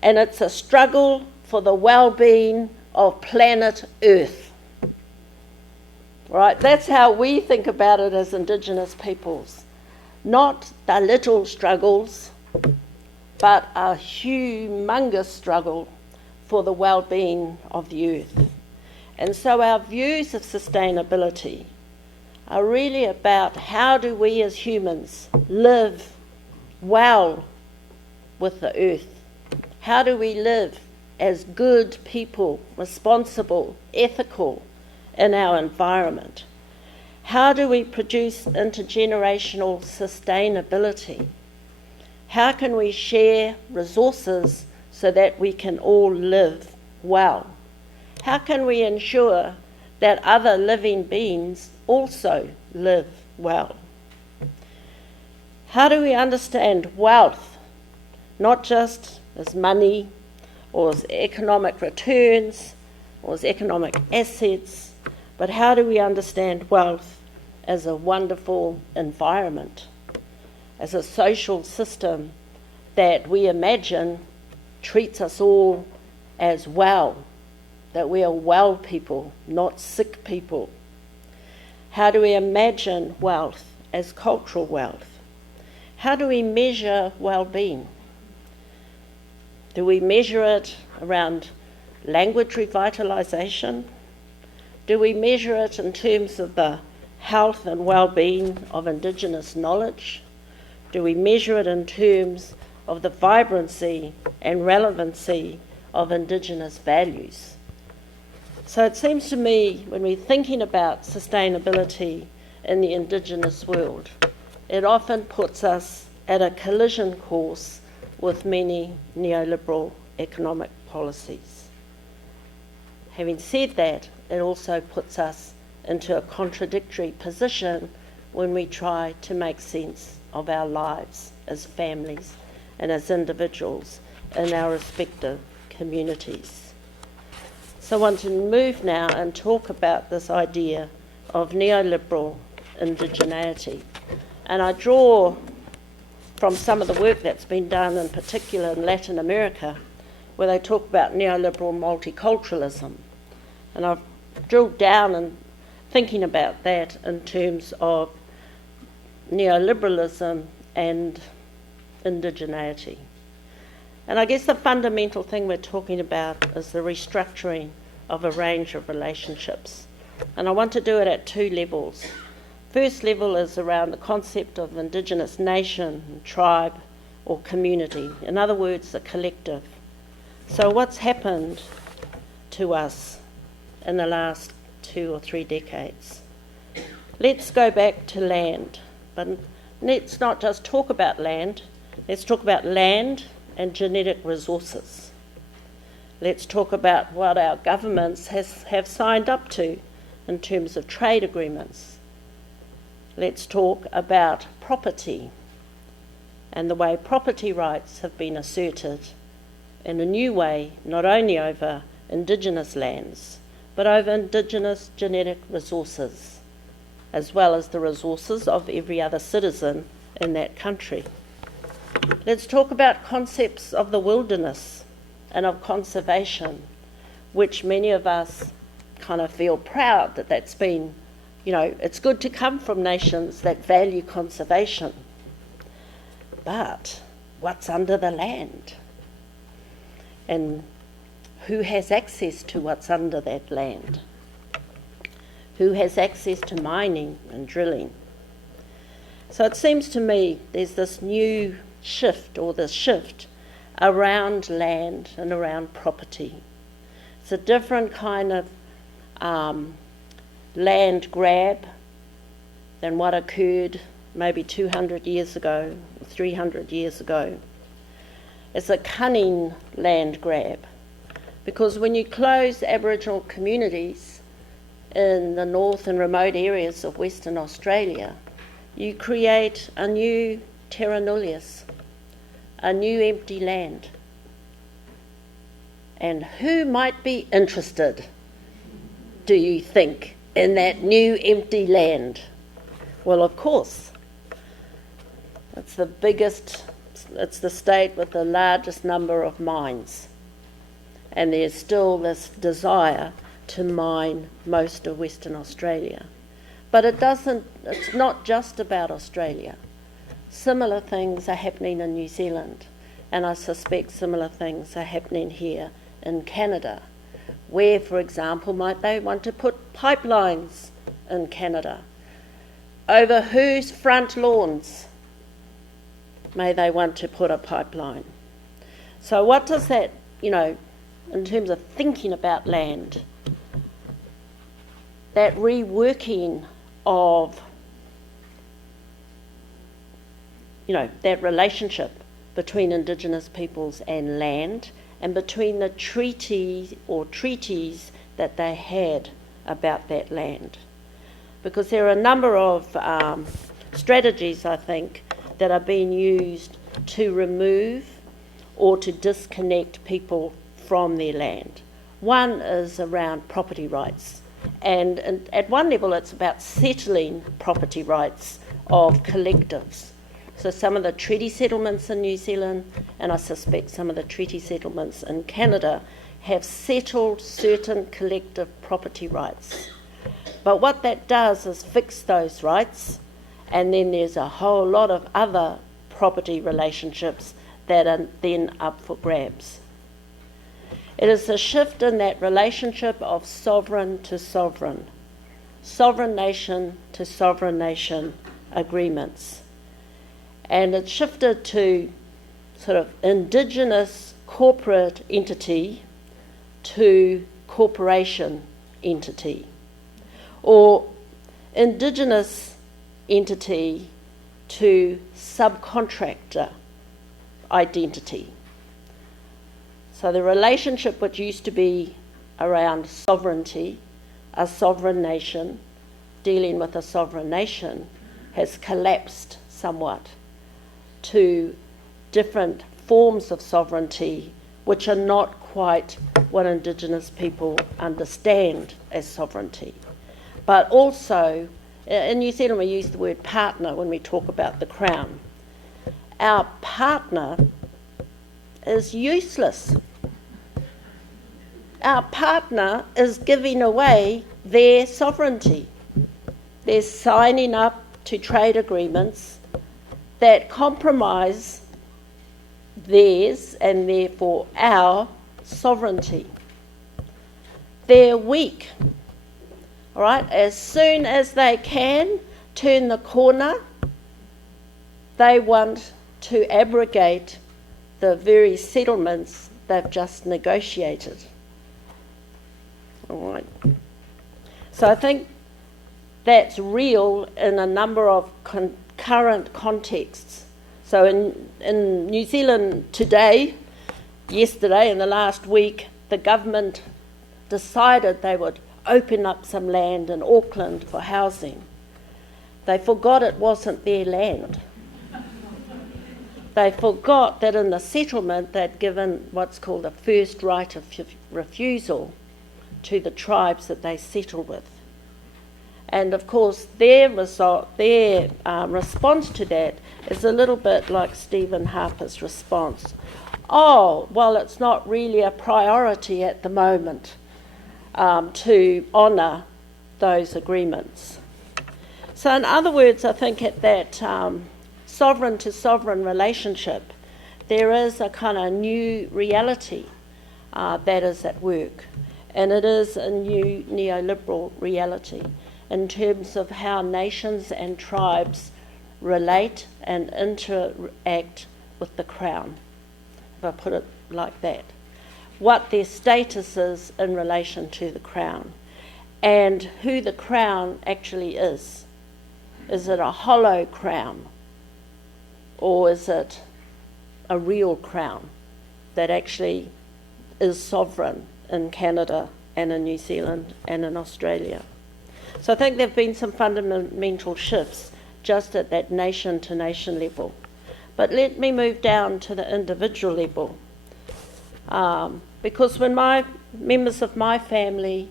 And it's a struggle for the well-being of planet Earth. Right? That's how we think about it as Indigenous peoples. Not the little struggles, but a humongous struggle for the well-being of the earth. And so our views of sustainability are really about how do we as humans live well with the earth? How do we live as good people, responsible, ethical in our environment? How do we produce intergenerational sustainability? How can we share resources so that we can all live well? How can we ensure that other living beings also live well? How do we understand wealth, not just as money or as economic returns or as economic assets, but how do we understand wealth as a wonderful environment, as a social system that we imagine treats us all as well, that we are well people, not sick people? How do we imagine wealth as cultural wealth? How do we measure well-being? Do we measure it around language revitalisation? Do we measure it in terms of the health and well-being of Indigenous knowledge? Do we measure it in terms of the vibrancy and relevancy of Indigenous values? So it seems to me, when we're thinking about sustainability in the Indigenous world, it often puts us at a collision course with many neoliberal economic policies. Having said that, it also puts us into a contradictory position when we try to make sense of our lives as families and as individuals in our respective communities. So I want to move now and talk about this idea of neoliberal indigeneity. And I draw from some of the work that's been done, in particular in Latin America, where they talk about neoliberal multiculturalism. And I've drilled down and thinking about that in terms of neoliberalism and indigeneity. And I guess the fundamental thing we're talking about is the restructuring of a range of relationships. And I want to do it at two levels. First level is around the concept of Indigenous nation, tribe, or community. In other words, a collective. So what's happened to us in the last 2 or 3 decades? Let's go back to land. But let's not just talk about land. Let's talk about land and genetic resources. Let's talk about what our governments have signed up to in terms of trade agreements. Let's talk about property and the way property rights have been asserted in a new way, not only over Indigenous lands, but over Indigenous genetic resources, as well as the resources of every other citizen in that country. Let's talk about concepts of the wilderness and of conservation, which many of us kind of feel proud that that's been, it's good to come from nations that value conservation. But what's under the land? And who has access to what's under that land? Who has access to mining and drilling? So it seems to me there's this new shift, or this shift around land and around property. It's a different kind of land grab than what occurred maybe 200 years ago, 300 years ago. It's a cunning land grab, because when you close Aboriginal communities in the north and remote areas of Western Australia, you create a new terra nullius, a new empty land. And who might be interested, do you think, in that new empty land? Well, of course. It's the biggest, it's the state with the largest number of mines. And there's still this desire to mine most of Western Australia. But it's not just about Australia. Similar things are happening in New Zealand, and I suspect similar things are happening here in Canada, where, for example, might they want to put pipelines in Canada? Over whose front lawns may they want to put a pipeline? So what does that, in terms of thinking about land, that reworking of, that relationship between Indigenous peoples and land, and between the treaties that they had about that land. Because there are a number of strategies, I think, that are being used to remove or to disconnect people from their land. One is around property rights, and at one level it's about settling property rights of collectives. So some of the treaty settlements in New Zealand, and I suspect some of the treaty settlements in Canada, have settled certain collective property rights. But what that does is fix those rights, and then there's a whole lot of other property relationships that are then up for grabs. It is a shift in that relationship of sovereign to sovereign nation to sovereign nation agreements. And it's shifted to sort of indigenous corporate entity to corporation entity, or indigenous entity to subcontractor identity. So the relationship which used to be around sovereignty, a sovereign nation dealing with a sovereign nation, has collapsed somewhat to different forms of sovereignty which are not quite what Indigenous people understand as sovereignty. But also, in New Zealand we use the word partner when we talk about the Crown. Our partner is useless. Our partner is giving away their sovereignty. They're signing up to trade agreements that compromise theirs and therefore our sovereignty. They're weak. All right, as soon as they can turn the corner, they want to abrogate the very settlements they've just negotiated. All right. So I think that's real in a number of current contexts. So in New Zealand today, yesterday, in the last week, the government decided they would open up some land in Auckland for housing. They forgot it wasn't their land. They forgot that in the settlement they'd given what's called a first right of refusal to the tribes that they settled with. And of course their response to that is a little bit like Stephen Harper's response. Oh, well, it's not really a priority at the moment to honour those agreements. So in other words, I think at that sovereign to sovereign relationship, there is a kind of new reality that is at work. And it is a new neoliberal reality in terms of how nations and tribes relate and interact with the Crown, if I put it like that. What their status is in relation to the Crown, and who the Crown actually is. Is it a hollow crown, or is it a real crown that actually is sovereign in Canada and in New Zealand and in Australia? So I think there have been some fundamental shifts just at that nation-to-nation level. But let me move down to the individual level. Because when members of my family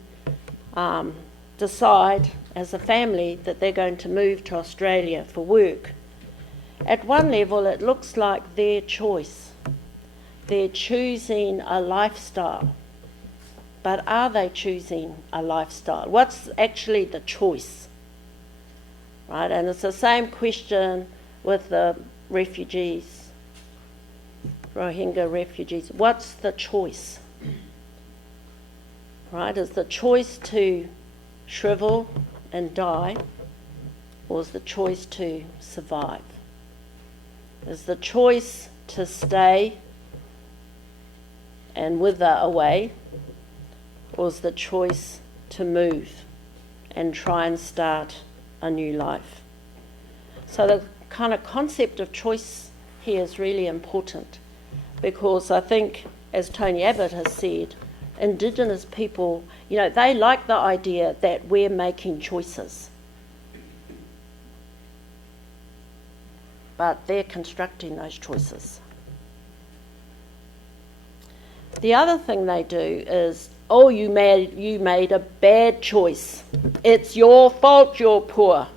decide as a family that they're going to move to Australia for work, at one level it looks like their choice. They're choosing a lifestyle. But are they choosing a lifestyle? What's actually the choice? Right, and it's the same question with the refugees, Rohingya refugees. What's the choice? Right, is the choice to shrivel and die, or is the choice to survive? Is the choice to stay and wither away, or is the choice to move and try and start a new life. So the kind of concept of choice here is really important, because I think, as Tony Abbott has said, Indigenous people, they like the idea that we're making choices. But they're constructing those choices. The other thing they do is, oh, you made a bad choice. It's your fault you're poor.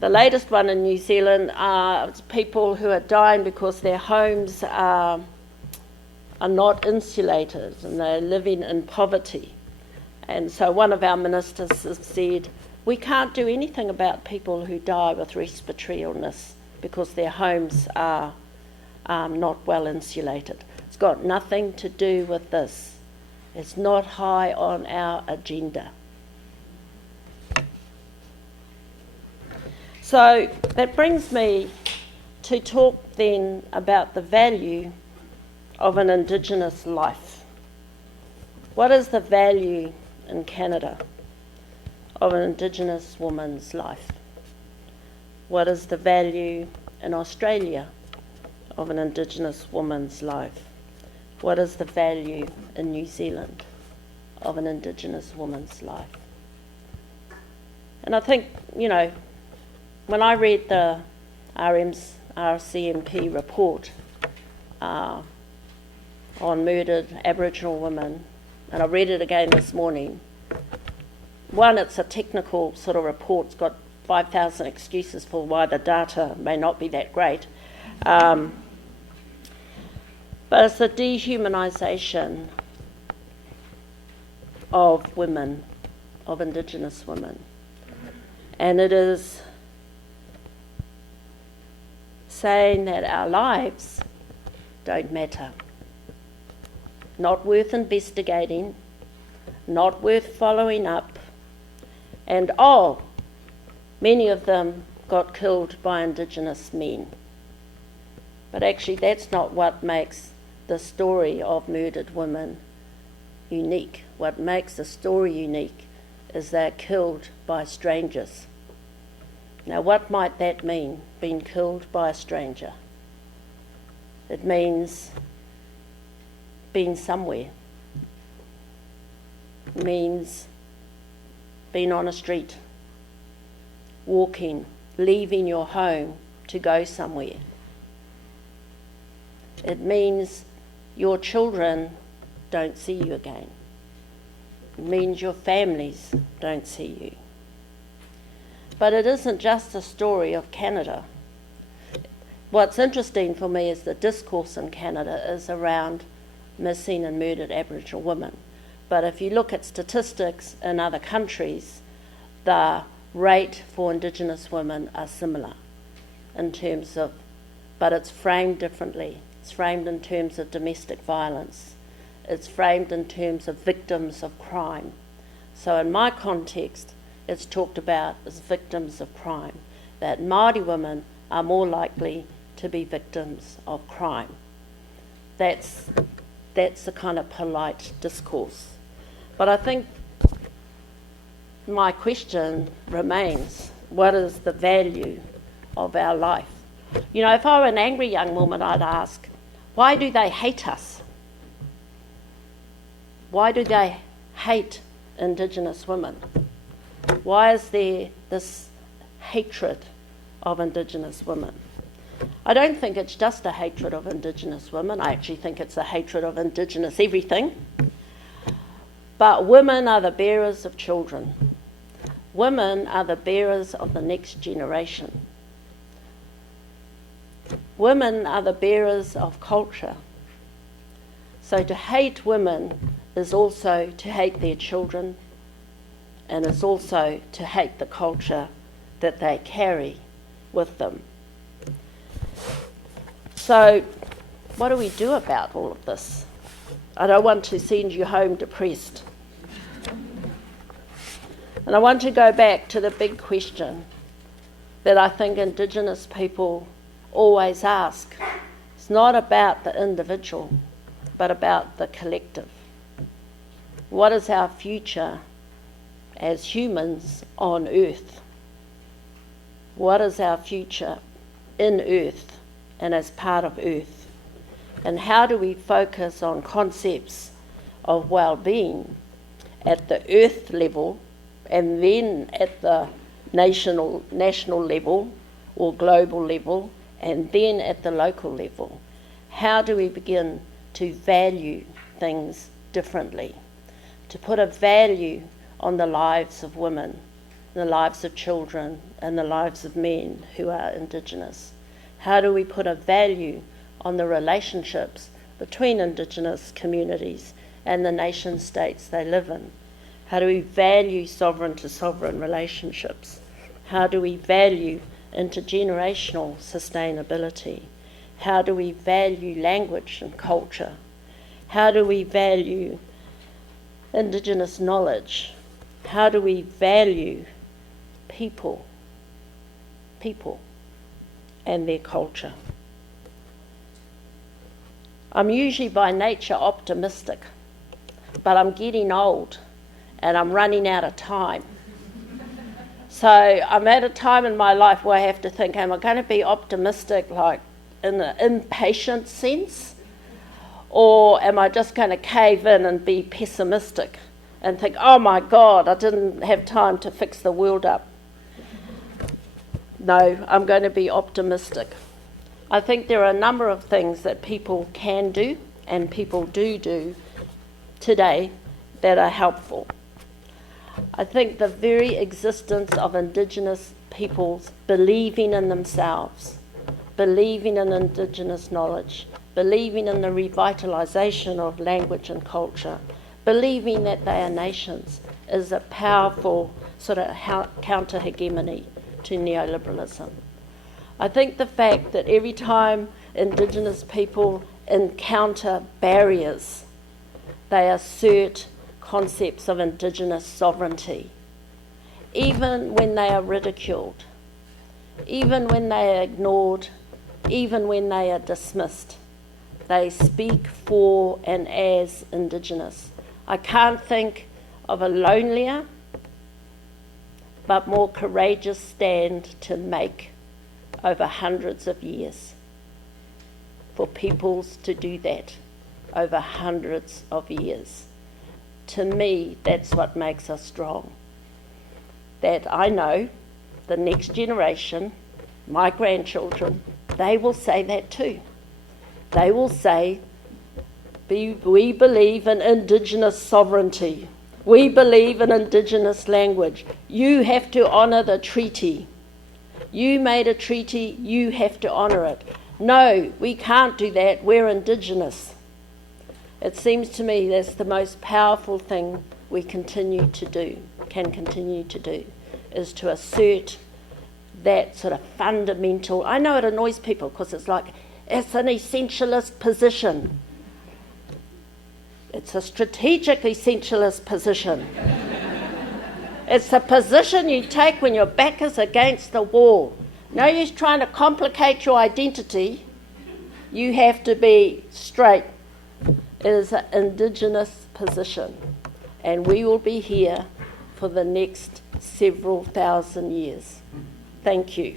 The latest one in New Zealand are people who are dying because their homes are not insulated and they're living in poverty. And so one of our ministers has said, we can't do anything about people who die with respiratory illness because their homes are not well insulated. It's got nothing to do with this. It's not high on our agenda. So that brings me to talk then about the value of an Indigenous life. What is the value in Canada of an Indigenous woman's life? What is the value in Australia of an Indigenous woman's life? What is the value in New Zealand of an Indigenous woman's life? And I think, when I read the RCMP report on murdered Aboriginal women, and I read it again this morning, one, it's a technical sort of report. It's got 5,000 excuses for why the data may not be that great. But it's a dehumanisation of women, of Indigenous women. And it is saying that our lives don't matter. Not worth investigating, not worth following up, and many of them got killed by Indigenous men. But actually that's not what makes the story of murdered women unique. What makes the story unique is they're killed by strangers. Now what might that mean, being killed by a stranger? It means being somewhere. It means being on a street, walking, leaving your home to go somewhere. It means your children don't see you again. It means your families don't see you. But it isn't just a story of Canada. What's interesting for me is the discourse in Canada is around missing and murdered Aboriginal women. But if you look at statistics in other countries, the rate for Indigenous women are similar in terms of, but it's framed differently. It's framed in terms of domestic violence. It's framed in terms of victims of crime. So in my context, it's talked about as victims of crime, that Māori women are more likely to be victims of crime. That's the kind of polite discourse. But I think my question remains, what is the value of our life? If I were an angry young woman, I'd ask, why do they hate us? Why do they hate Indigenous women? Why is there this hatred of Indigenous women? I don't think it's just a hatred of Indigenous women. I actually think it's a hatred of Indigenous everything. But women are the bearers of children. Women are the bearers of the next generation. Women are the bearers of culture. So to hate women is also to hate their children, and is also to hate the culture that they carry with them. So what do we do about all of this? I don't want to send you home depressed. And I want to go back to the big question that I think Indigenous people always ask. It's not about the individual, but about the collective. What is our future as humans on Earth? What is our future in Earth and as part of Earth? And how do we focus on concepts of well-being at the Earth level and then at the national level or global level and then at the local level? How do we begin to value things differently? To put a value on the lives of women, the lives of children, and the lives of men who are Indigenous? How do we put a value on the relationships between Indigenous communities and the nation states they live in? How do we value sovereign to sovereign relationships? How do we value intergenerational sustainability? How do we value language and culture? How do we value Indigenous knowledge? How do we value people and their culture? I'm usually by nature optimistic, but I'm getting old and I'm running out of time. So I'm at a time in my life where I have to think, am I going to be optimistic like in an impatient sense? Or am I just going to cave in and be pessimistic and think, oh my God, I didn't have time to fix the world up? No, I'm going to be optimistic. I think there are a number of things that people can do and people do today that are helpful. I think the very existence of Indigenous peoples believing in themselves, believing in Indigenous knowledge, believing in the revitalisation of language and culture, believing that they are nations is a powerful sort of counter-hegemony to neoliberalism. I think the fact that every time Indigenous people encounter barriers, they assert concepts of Indigenous sovereignty, even when they are ridiculed, even when they are ignored, even when they are dismissed. They speak for and as Indigenous. I can't think of a lonelier but more courageous stand to make over hundreds of years for peoples to do that over hundreds of years. To me, that's what makes us strong. That I know the next generation, my grandchildren, they will say that too. They will say, we believe in Indigenous sovereignty. We believe in Indigenous language. You have to honour the treaty. You made a treaty, you have to honour it. No, we can't do that, we're Indigenous. It seems to me that's the most powerful thing we can continue to do, is to assert that sort of fundamental. I know it annoys people because it's like, it's an essentialist position. It's a strategic essentialist position. It's a position you take when your back is against the wall. No use trying to complicate your identity. You have to be straight. It is an Indigenous position, and we will be here for the next several thousand years. Thank you.